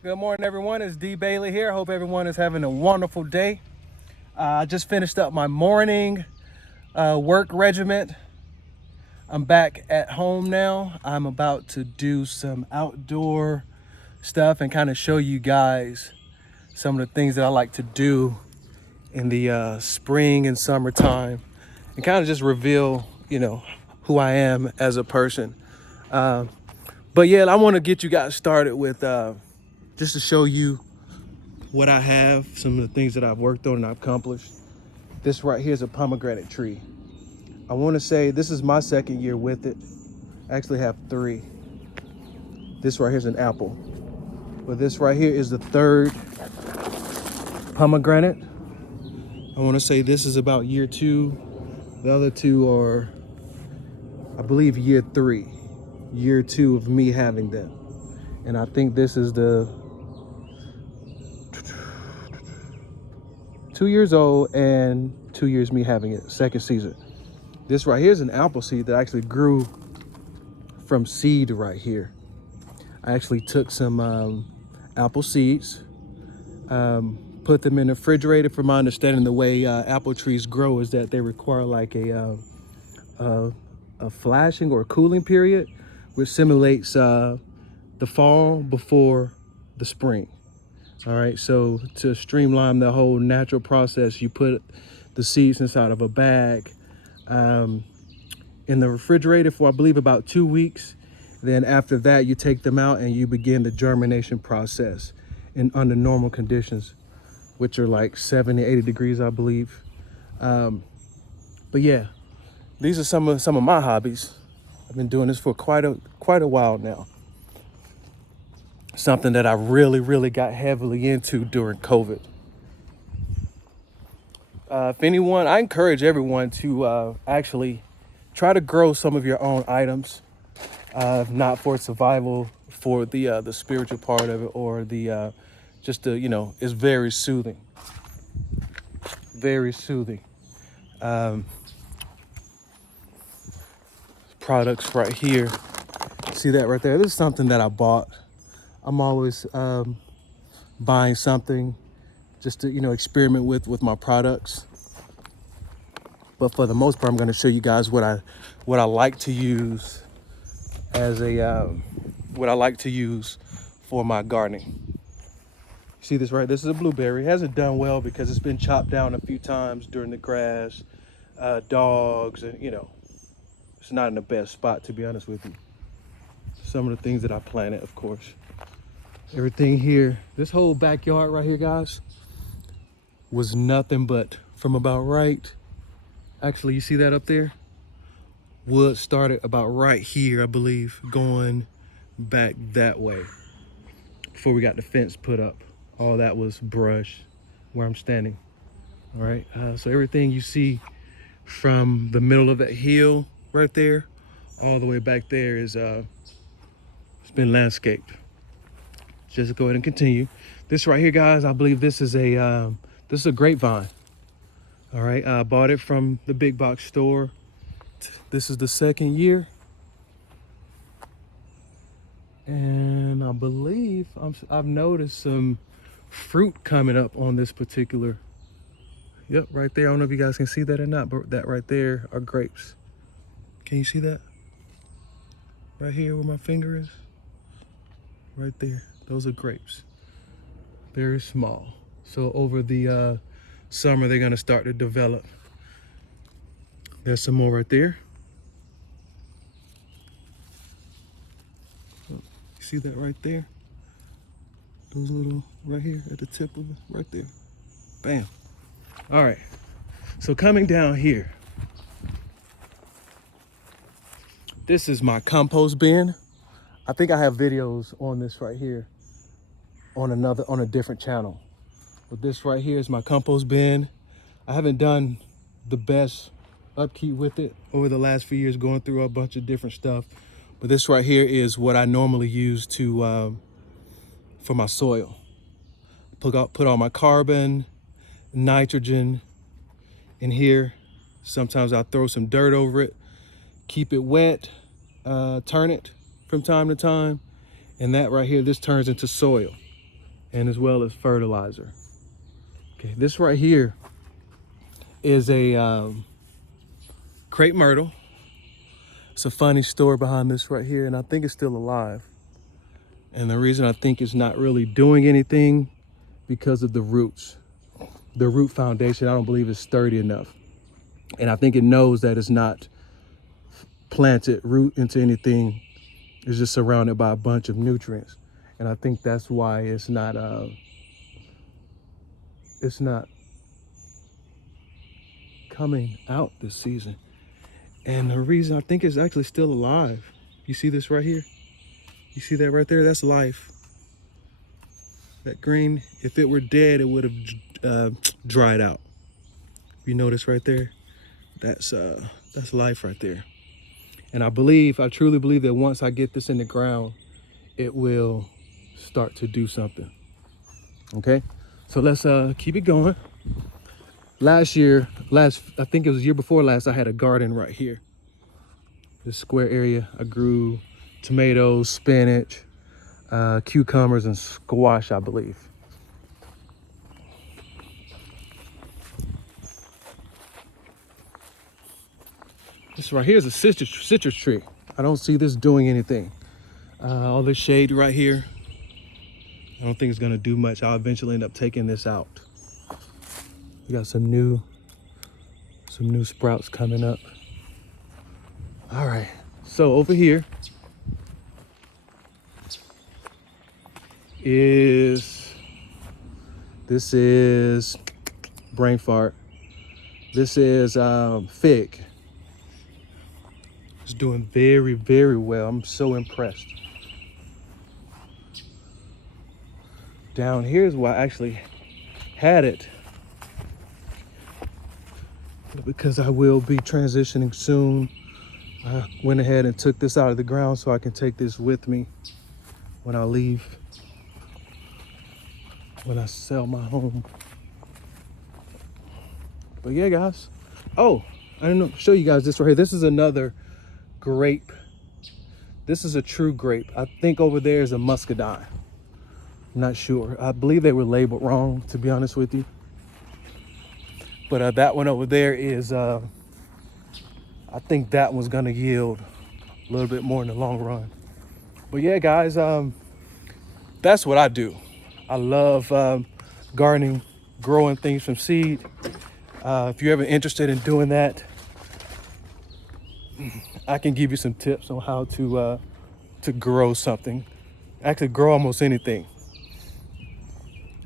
Good morning, everyone. It's D. Bailey here. Hope everyone is having a wonderful day. I just finished up my morning work regiment. I'm back at home now. I'm about to do some outdoor stuff and kind of show you guys some of the things that I like to do in the spring and summertime and kind of just reveal, who I am as a person. But yeah, I want to get you guys started with just to show you what I have, some of the things that I've worked on and I've accomplished. This right here is a pomegranate tree. I want to say this is my second year with it. I actually have three. This right here is an apple. But this right here is the third pomegranate. I want to say this is about year two. The other two are, I believe, year three. Year two of me having them. And I think this is the 2 years old and 2 years me having it, second season. This right here is an apple seed that actually grew from seed right here. I actually took some apple seeds, put them in the refrigerator. From my understanding, the way apple trees grow is that they require like a flashing or a cooling period, which simulates the fall before the spring. All right, so to streamline the whole natural process, you put the seeds inside of a bag in the refrigerator for, I believe, about 2 weeks. Then after that, you take them out and you begin the germination process under normal conditions, which are like 70, 80 degrees, I believe. But yeah, these are some of my hobbies. I've been doing this for quite a while now. Something that I really got heavily into during COVID. If anyone, I encourage everyone to actually try to grow some of your own items, not for survival, for the spiritual part of it, or the just the it's very soothing, very soothing. Products right here. See that right there? This is something that I bought. I'm always buying something just to experiment with my products. But for the most part, I'm going to show you guys what I like to use as a what I like to use for my gardening. See this right? This is a blueberry. It hasn't done well because it's been chopped down a few times during the grass, dogs, and it's not in the best spot, to be honest with you. Some of the things that I planted, of course. Everything here, this whole backyard right here, guys, was nothing but from about right. Actually, you see that up there? Wood started about right here, I believe, going back that way before we got the fence put up. All that was brush where I'm standing. All right, so everything you see from the middle of that hill right there all the way back there is it's been landscaped. Just go ahead and continue. This right here, guys, I believe this is a grapevine. All right, I bought it from the big box store. This is the second year. And I believe I've noticed some fruit coming up on this particular. Yep, right there. I don't know if you guys can see that or not, but that right there are grapes. Can you see that? Right here where my finger is? Right there. Those are grapes. Very small. So over the summer, they're going to start to develop. There's some more right there. You see that right there? Those little right here at the tip of it, right there. Bam. All right. So coming down here, this is my compost bin. I think I have videos on this right here on a different channel. But this right here is my compost bin. I haven't done the best upkeep with it over the last few years, going through a bunch of different stuff. But this right here is what I normally use to for my soil. Put all my carbon, nitrogen in here. Sometimes I'll throw some dirt over it, keep it wet, turn it from time to time. And that right here, this turns into soil. and as well as fertilizer. Okay, this right here is a Crepe Myrtle. It's a funny story behind this right here, and I think it's still alive. And the reason I think it's not really doing anything because of the roots. The root foundation, I don't believe is sturdy enough. And I think it knows that it's not planted root into anything. It's just surrounded by a bunch of nutrients. And I think that's why it's not coming out this season. And the reason I think it's actually still alive. You see this right here? You see that right there? That's life. That green, if it were dead, it would have dried out. You notice right there? That's life right there. And I truly believe that once I get this in the ground, it will start to do something. Okay, so let's keep it going. I think it was the year before last, I had a garden right here. This square area, I grew tomatoes, spinach, cucumbers, and squash, I believe. This right here is a citrus tree. I don't see this doing anything. All this shade right here, I don't think it's gonna do much. I'll eventually end up taking this out. We got some new sprouts coming up. All right, so over here this is brain fart. This is fig. It's doing very, very well. I'm so impressed. Down here is where I actually had it, because I will be transitioning soon. I went ahead and took this out of the ground so I can take this with me when I leave, when I sell my home. But yeah, guys. Oh, I didn't show you guys this right here. This is another grape. This is a true grape. I think over there is a muscadine. I'm not sure. I believe they were labeled wrong, to be honest with you. But that one over there is, I think that one's gonna yield a little bit more in the long run. But yeah, guys, that's what I do. I love gardening, growing things from seed. If you're ever interested in doing that, I can give you some tips on how to grow something. Actually, grow almost anything.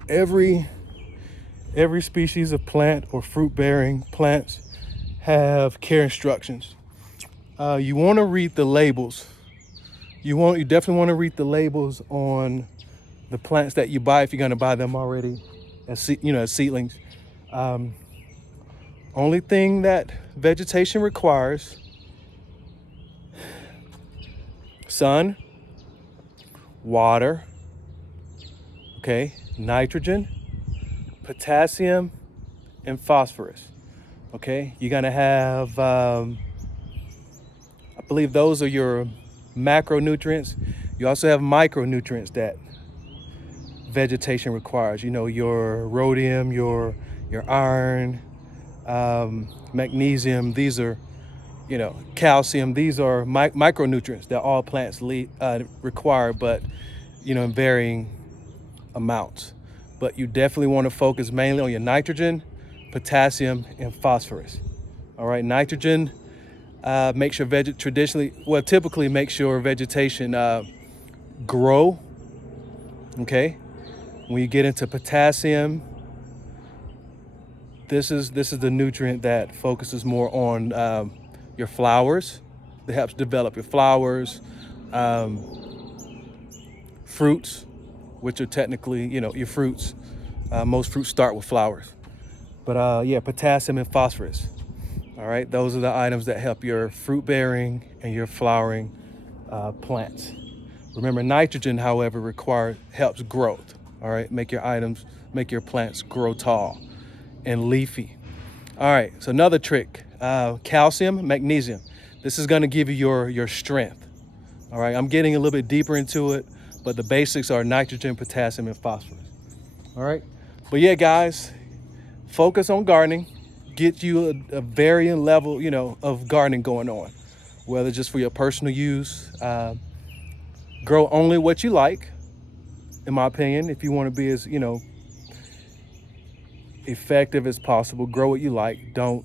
Every species of plant or fruit-bearing plants have care instructions. You want to read the labels. You definitely want to read the labels on the plants that you buy if you're going to buy them already as seedlings. Only thing that vegetation requires: sun, water, okay, nitrogen, potassium, and phosphorus. Okay, you're gonna have, I believe those are your macronutrients. You also have micronutrients that vegetation requires. You know, your rhodium, your iron, magnesium. These are, calcium. These are micronutrients that all plants require, but in varying amounts. But you definitely want to focus mainly on your nitrogen, potassium, and phosphorus. All right, nitrogen makes your typically makes your vegetation grow. Okay, when you get into potassium, this is the nutrient that focuses more on your flowers. It helps develop your flowers, fruits, which are technically, your fruits. Most fruits start with flowers. But yeah, potassium and phosphorus. All right, those are the items that help your fruit bearing and your flowering plants. Remember, nitrogen, however, helps growth. All right, make your plants grow tall and leafy. All right, so another trick, calcium, magnesium. This is gonna give you your strength. All right, I'm getting a little bit deeper into it, but the basics are nitrogen, potassium, and phosphorus. All right. But yeah, guys, focus on gardening. Get you a varying level, of gardening going on, whether just for your personal use. Grow only what you like, in my opinion. If you want to be as, effective as possible, grow what you like. Don't,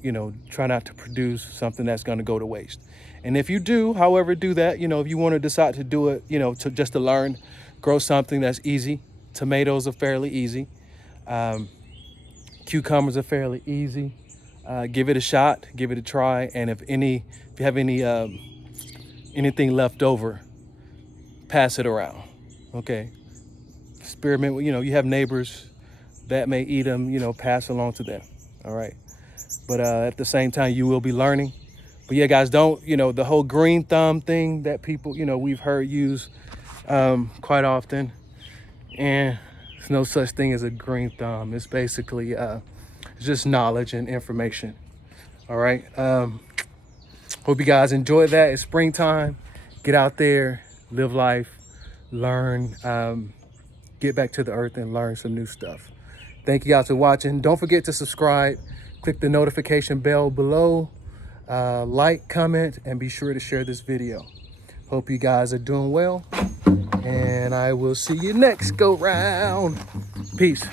try not to produce something that's going to go to waste. And if you do, however, do that, if you want to decide to do it, to learn, grow something that's easy. Tomatoes are fairly easy. Cucumbers are fairly easy. Give it a shot, give it a try. And if you have anything left over, pass it around. Okay. Experiment with, you have neighbors that may eat them, pass along to them. All right. But at the same time, you will be learning. But yeah, guys, don't, the whole green thumb thing that people, we've heard used quite often. And there's no such thing as a green thumb. It's basically just knowledge and information. All right. Hope you guys enjoyed that. It's springtime. Get out there, live life, learn, get back to the earth and learn some new stuff. Thank you guys for watching. Don't forget to subscribe. Click the notification bell below. Like, comment, and be sure to share this video. Hope you guys are doing well. And I will see you next go round. Peace.